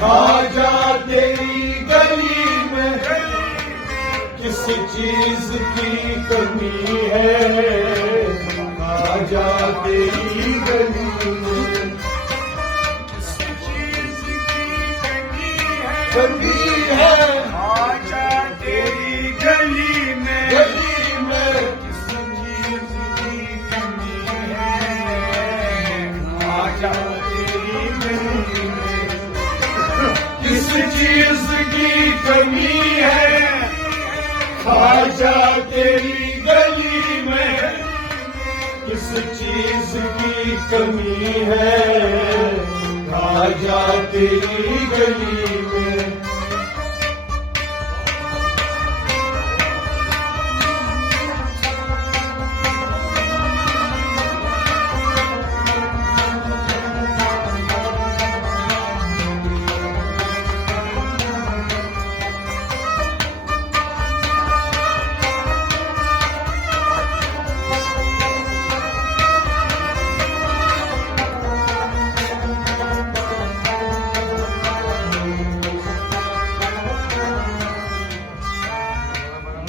खाजा तेरी गली में किस चीज की कमी है, खाजा तेरी गली में किस चीज की कमी है, कमी है, खाजा तेरी गली में गली में किस चीज की कमी है, खाजा तेरी गली में किस चीज की कमी है, खाजा तेरी गली में किस चीज की कमी है, खाजा तेरी गली में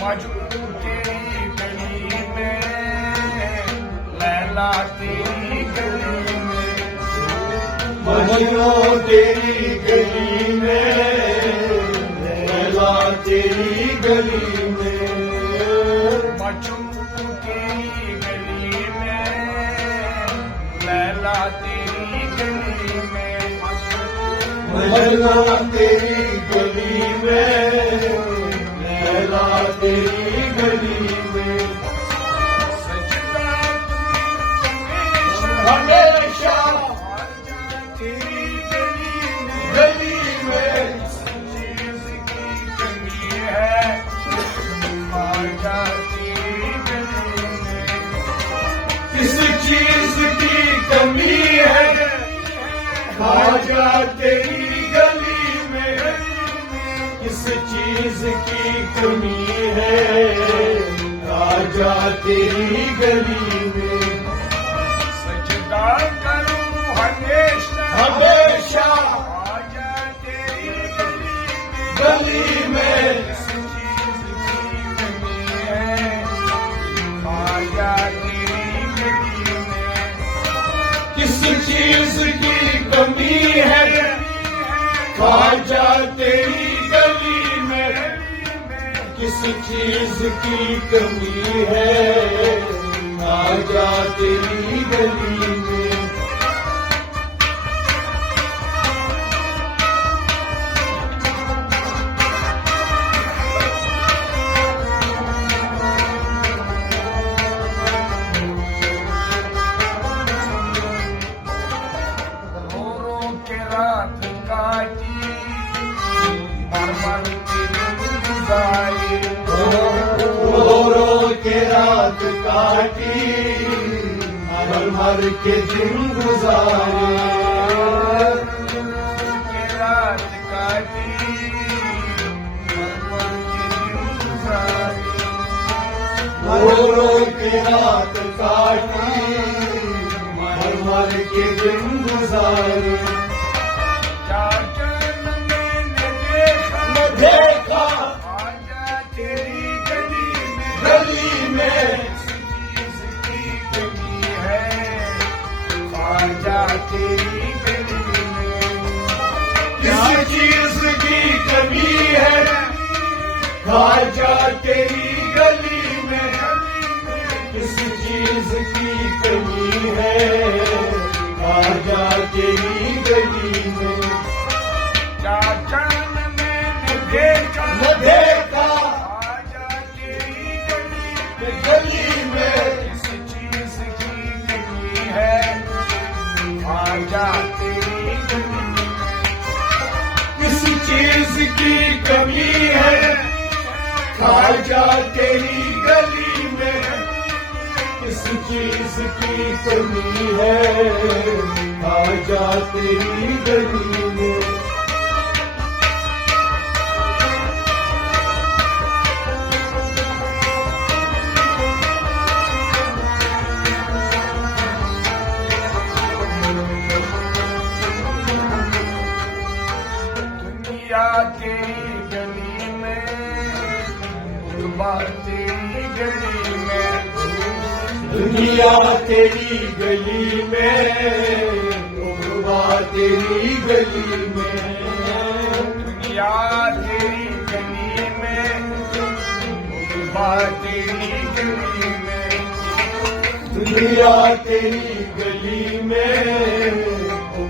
मजनू तेरी गली में, लैला तेरी गली में, मजनू तेरी गली में, लैला तेरी गली में, मजनू तेरी गली में, लैला तेरी गली में, मजनू तेरी गली में, लैला तेरी गली में सजदा हमेशा खाजा तेरी गली में, गली में चीज की कमी है, खाजा तेरी गली में किस चीज की कमी है, खाजा तेरी गली में किस चीज की कमी है, खाजा तेरी गली में सजदा करूं हमेशा हमेशा खाजा तेरी गली में, गली में किस चीज की कमी है, खाजा तेरी गली में किस चीज की कमी है, खाजा तेरी गली में किस चीज की कमी है, खाजा तेरी गली में रो रो के रात काटी, मर मर के दिन गुजारी, रो रो के रात काटी, मर मर के दिन गुजारे, के रात काटी, मर मर के दिन गुजारी, रो रो के रात काटी, मर मर के दिन गुजारे, जागन मैंने देखा देखा खाजा तेरी गली में, गली में चीज की कमी है, खाजा तेरी गली में किस चीज की कमी है, खाजा तेरी गली में किस चीज की कमी है, खाजा तेरी गली में जागन मैंने देखा न देखा खाजा तेरी गली में, गली में किस चीज की कमी है, खाजा तेरी गली में किस चीज की कमी है, खाजा तेरी गली में किस चीज की कमी है, खाजा तेरी गली में तेरी गली में, दुनिया तेरी गली में, खुदा तेरी गली में, दुनिया तेरी गली में, खुदा तेरी गली में, दुनिया तेरी गली में,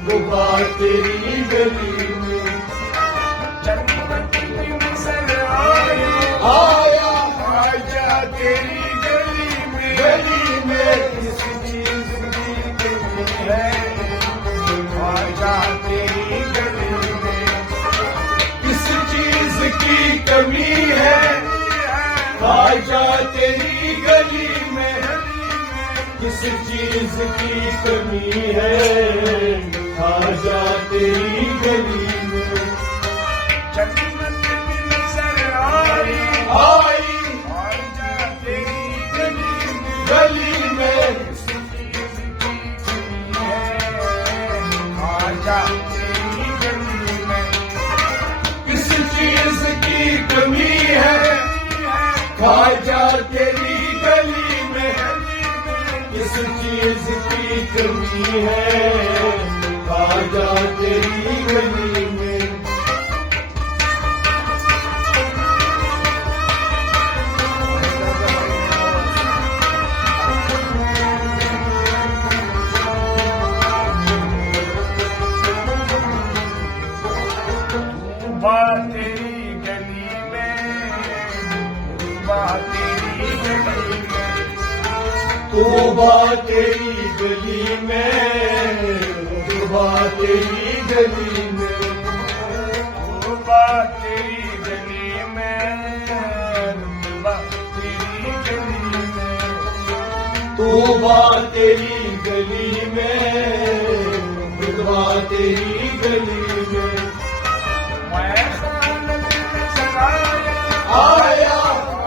खुदा तेरी गली में, जन्नत नजर आया, आया आजा तेरी गली गली में किस चीज की कमी है, आजा तेरी गली में, किस चीज की कमी है, आजा तेरी गली में, किस चीज की कमी है, आजा तेरी गली में, जन्नत नजर आई, आई आजा तेरी गली में, गली में, आजा तेरी गली में, किस चीज की कमी है, आजा तेरी गली में, किस चीज की कमी है, आजा तेरी गली में, तूबा तेरी गली में, तूबा तेरी गली में, तूबा तेरी गली में, तूबा तेरी गली में, तूबा तेरी गली में, तूबा तेरी गली में, तूबा तेरी गली में, तूबा तेरी गली में, मैं खानत नजर आया, आया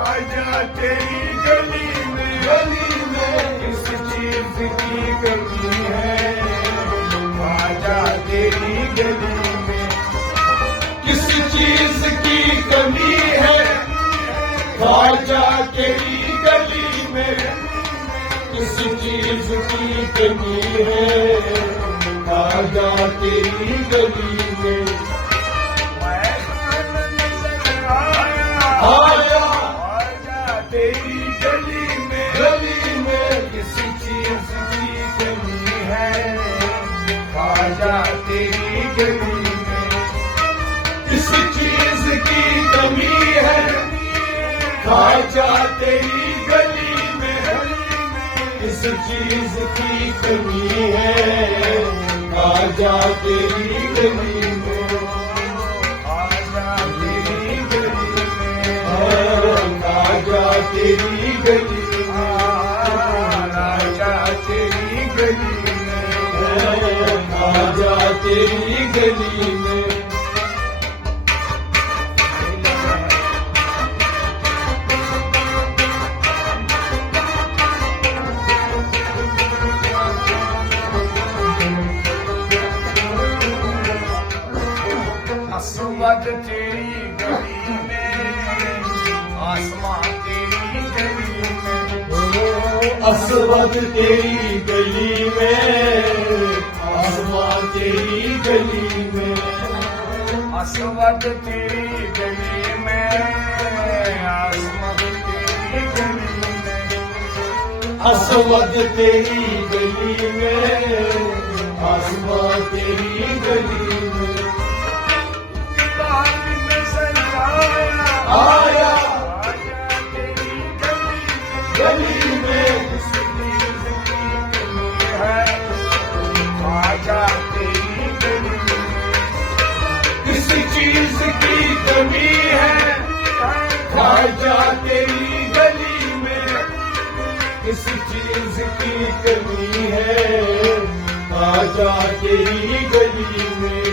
आजा तेरी गली में, गली में, किस चीज की कमी है, आजा तेरी गली में, किस चीज की कमी है, आजा तेरी गली में, किस चीज की कमी है, आजा तेरी गली में, मैं खानत नजर आया, आया आजा तेरी गली में, गली में, किस चीज की कमी है, आजा तेरी गली में, किस चीज की कमी है, आजा तेरी गली में, किस चीज की कमी है, आजा तेरी गली में, आजा तेरी गली में, आजा तेरी गली में, आजा तेरी गली में, आजा तेरी गली में, असवद तेरी गली में, आसमां तेरी गली में, असवद तेरी गली में, आसमां तेरी गली में, असवद तेरी गली में, आसमां तेरी गली में, असवद तेरी गली में, आसमां तेरी गली में, बाग नजर आया, आया आजा तेरी गली में, गली में, किस चीज की कमी है, आजा तेरी गली में, किस चीज की कमी है, आजा तेरी गली में, किस चीज की कमी है, आजा तेरी गली में,